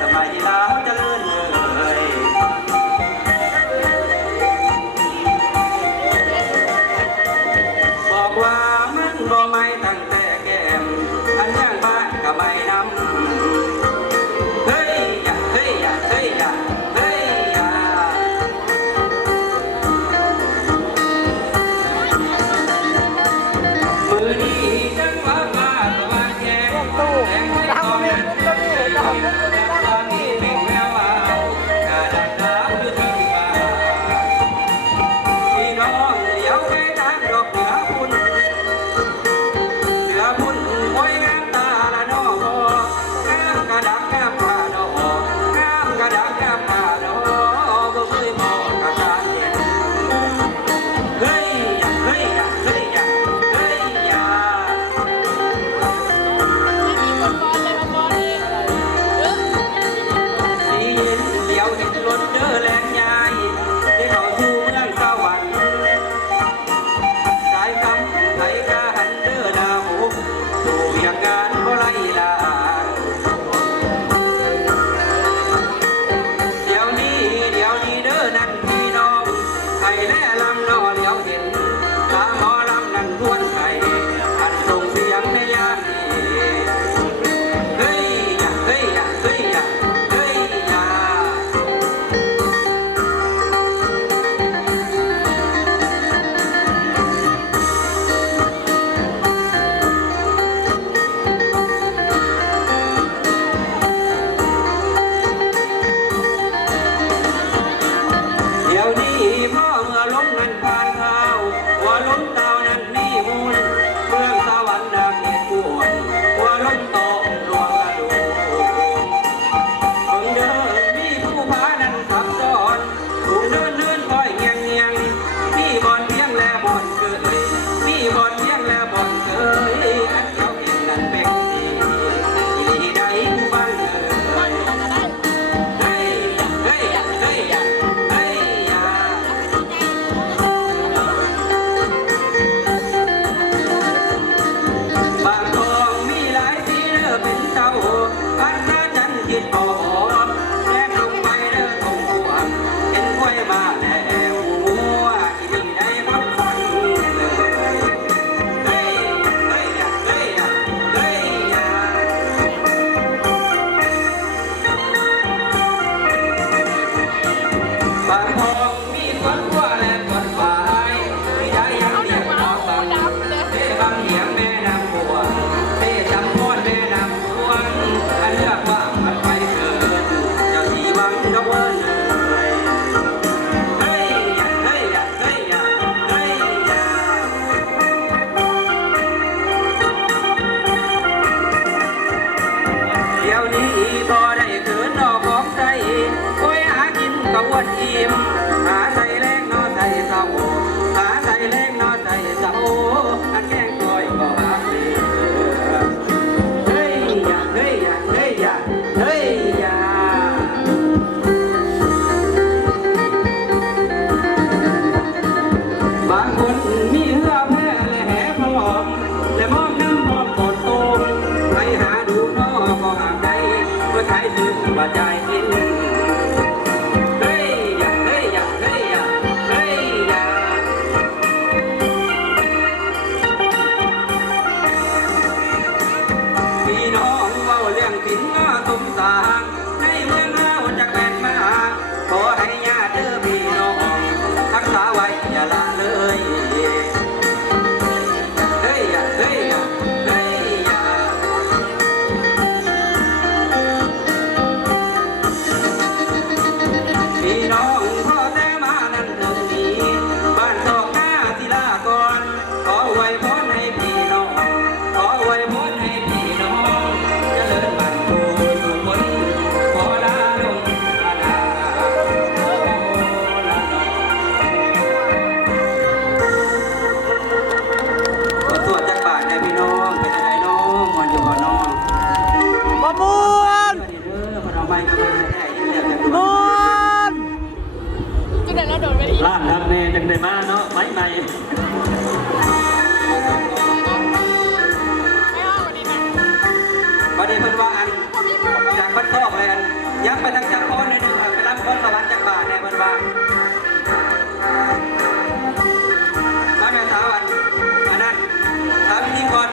สมัยลาวเจริญเลยบอกว่ามันบ่ไม่ตั้งแต่แก้มอันย่างบ้านก็ไม่นำเฮ้ยอย่าเฮ้ยอย่าเฮ้ยอย่าเฮ้ยอย่ามือนี้จังหวะมาก็มาแย่งแย่งตอนนั้นตอนนี้เป็นแวววาวกระดับดาวอยู่ทั้งฟ้าพี่น้องเดี๋ยวไปตามดอกเหนือพุ่นโอ้ยงามตาละน้องามกระดักงามตาดอกงามกระดักงามตาดอกบ่เคยมองกระดาษเห็นเฮ้ยอย่าเฮ้ยอย่าเฮ้ยอย่าเฮ้ยอย่าสีเห็นเดียวเห็นรถเด้อแลนยายที่เขาสู่เมืองสวรรค์สายคำไทยกาหันเด้อดาวสู่อย่างงานบ่ไล่ลาเดี๋ยวนี้เด้อนั่นพี่น้องไอ้แน่ลำนอเดี๋ยวเห็นตาหมอลำนั่นทวนไข่อันส่งเสียงในยามนี้เฮ้ยอย่าเฮ้ยอย่าเฮ้ยอย่าเฮ้ยอย่าเดี๋ยวนี้พ่อเมื่อล้มนั้นผ่านเท้าหัวล้มเต้านั้นมีมูลเมืองสวรรค์ดังเหตุปวดหัวล้มโตรวงกระดูกคนเดิมมีผู้พานั้นทับซ้อนผู้เดินคอยเงียงมีบอนเพียงและบอนเกยมีบอนเพียงและบอนเกยอันเขาเห็นนั้นเป็นดีที่ใดผู้ฟังเฮ้ยเฮ้ยเฮ้ยเฮ้ยเฮ้ยบางทองมีหลายสีเด้อเป็นเจ้าพันนาจันคิดพอแนบลงไปเด้อทงหัวเห็นไว้มาแล้วหัวที่มีได้พักผ่อนเลยเฮ้ยเฮ้ยเฮ้ยเฮ้ยบางทองมีสวนกว่าและสวนฝ่ายไม่ได้ยังเรียกน้องบางเทบางเหียงแม่น้ำบัวเทจำพอดแม่น้ำบัวอันเลือกว่ามันไปเกินเจ้าสีวังก็เวิร์นเลยเฮ้ยอย่าเฮ้ยอย่าเฮ้ยอย่าเฮ้ยอย่าเดี๋ยวนี้บ่ได้เกินดอกของใจโอ้ยหากินก็อ้วนอิ่มหาใส่แรงนอใส่เศร้าหาใส่แรงนอใส่เศร้าอันแกงก้อยก็หาเสียเฮ้ยอย่าเฮ้ยอย่าเฮ้ยอย่าเฮ้ยอย่าบางคนมีเหือแพ้และแห่พลอมและมอบน้ำมอบกอดโตมไปหาดูนอก็หาได้เพื่อขายซื้อว่าใจกินเฮ้ยอย่าเฮ้ยอย่าเฮ้ยอย่าเฮ้ยอย่าพี่น้องเว้าเรื่องกินงอสมสางในเมืองเฮาจากแม่นมาขอให้ญาติเด้อพี่น้องรักษาไว้อย่าละเลยเฮ้ยอย่าเฮ้ยอย่าเฮ้ยอย่าพี่น้องพ่อแต่มานั่นถึงนี้บ้านตอกหน้าศิลากรขอไว้พรให้พี่น้องขอไว้พรให้พี่น้องเจริญมั่นคงสุขผลขอลาลงอาณาโอ้ละนอขอตรวจจักบาทให้พี่น้องเป็นอะไรน้องมวนอยู่บ่น้อง มะม่วน เด้อพนเอาไม้ก็ไม่ได้ยินแล้วจัก ม่วน จุดไหนเราโดดไปอีก ล่างดับแน่จังได้มาเนาะไม้ใหม่ ไม่ห้องวันนี้นะ วันนี้เพิ่นว่าอัน พี่พูด จาก มันซอกเลยอันยับไปทางใจ